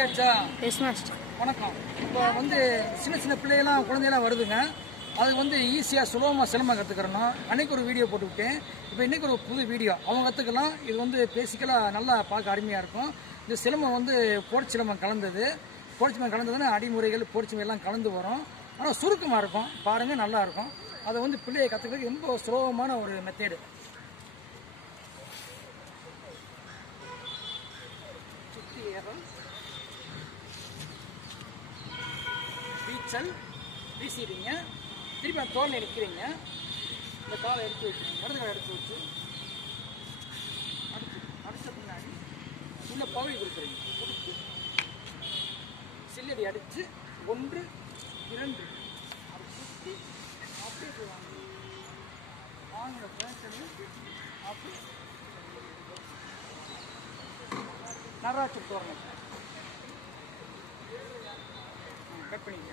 ரெடியாச்சா? Yes master. வணக்கம். இப்போ வந்து சின்ன சின்ன பிள்ளைகள்லாம் குழந்தையெல்லாம் வருதுங்க. அது வந்து ஈஸியாக சுலபமாக சிலம்பம் கற்றுக்கிறணும். அன்றைக்கி ஒரு வீடியோ போட்டுவிட்டேன். இப்போ இன்றைக்கி ஒரு புது வீடியோ அவங்க கற்றுக்கலாம். இது வந்து பேசிக்கலாக நல்லா பார்க்க அருமையாக இருக்கும். இந்த சிலம்பம் வந்து போர்ச் சிலம்பம் கலந்தது. போர்ச் சிலம்பம் கலந்ததுன்னா அடிமுறைகள் போர்ச் எல்லாம் கலந்து வரும். ஆனால் சுருக்கமாக இருக்கும், பாருங்கள், நல்லாயிருக்கும். அதை வந்து பிள்ளையை கற்றுக்கிறதுக்கு ரொம்ப சுலபமான ஒரு மெத்தேடு. சுற்றி ஏறம், வீச்சல், வீசிடுறீங்க. திருப்பி அந்த தோலில் நிற்கிறீங்க. இந்த காலை எடுத்து வைக்கிறீங்க, இடது காலை எடுத்து வச்சு அடித்த பின்னாடி உள்ள பகுதி கொடுக்குறீங்க. கொடுத்து சில்லடி அடித்து 1 2 அப்படி சுற்றி அப்படியே போவாங்க. வாங்கின பேசணும் அப்படி நராட்சி தோரணம் கட் பண்ணிக்க.